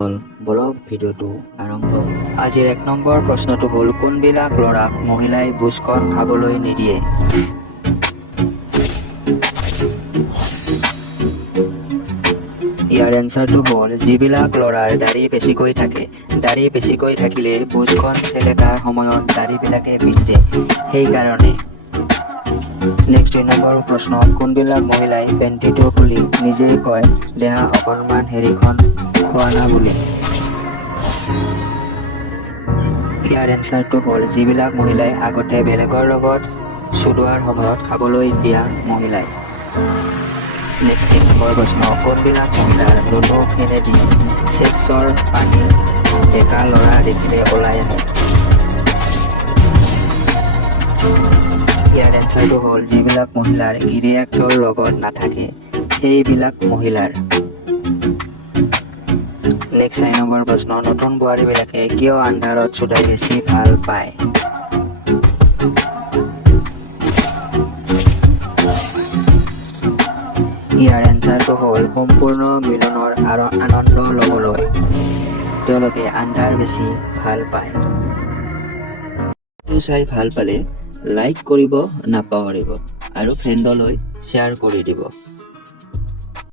Blog ভিডিঅ'টো আৰম্ভ। আজিৰ 1 নম্বৰ প্ৰশ্নটো হ'ল কোনবিলাক ল'ৰাক মহিলাই ভোজখন খাবলৈ নিদিয়ে? ইয়াৰ এনচাৰটো হ'ল যিবিলাক ল'ৰাৰ দাড়ি বেছিকৈ থাকে। দাড়ি বেছিকৈ থাকিলে ভোজখন চেলেকাৰ সময়ত দাড়িবিলাকে পিন্ধে, সেইকাৰণে। নেক্সট 2 নম্বৰ প্ৰশ্ন, কোনবিলাক মহিলাই পেণ্টিটো খুলি নিজেই কয় দেহা অকণমান হেৰিখন খোৱা না বুলি? ইয়াৰ এনচাৰটো হ'ল যিবিলাক মহিলাই আগতে বেলেগৰ লগত চুদোৱাৰ সময়ত খাবলৈ দিয়া মহিলাই। নেক্সট 3 নম্বৰ প্ৰশ্ন, কোনবিলাক মহিলাৰ নুনুখেনেদি ছেক্সৰ পানী ডেকা ল'ৰা দেখিলে ওলাই আহে? ইয়াৰ এনচাৰটো হ'ল যিবিলাক মহিলাৰ গিৰিয়েকৰ লগত নাথাকে সেইবিলাক মহিলাৰ। নেক্সট 4 নম্বৰ প্ৰশ্ন, নতুন বোৱাৰীবিলাকে কিয় আন্ধাৰত চুদাই বেছি ভাল পায়? ইয়াৰ এনচাৰটো হ'ল সম্পূৰ্ণ মিলনৰ আনন্দ ল'বলৈ তেওঁলোকে আন্ধাৰ বেছি ভাল পায়। ভিডিঅ' চাই ভাল পালে লাইক কৰিব নাপাহৰিব আৰু ফ্ৰেণ্ডলৈ শ্বেয়াৰ কৰি দিব।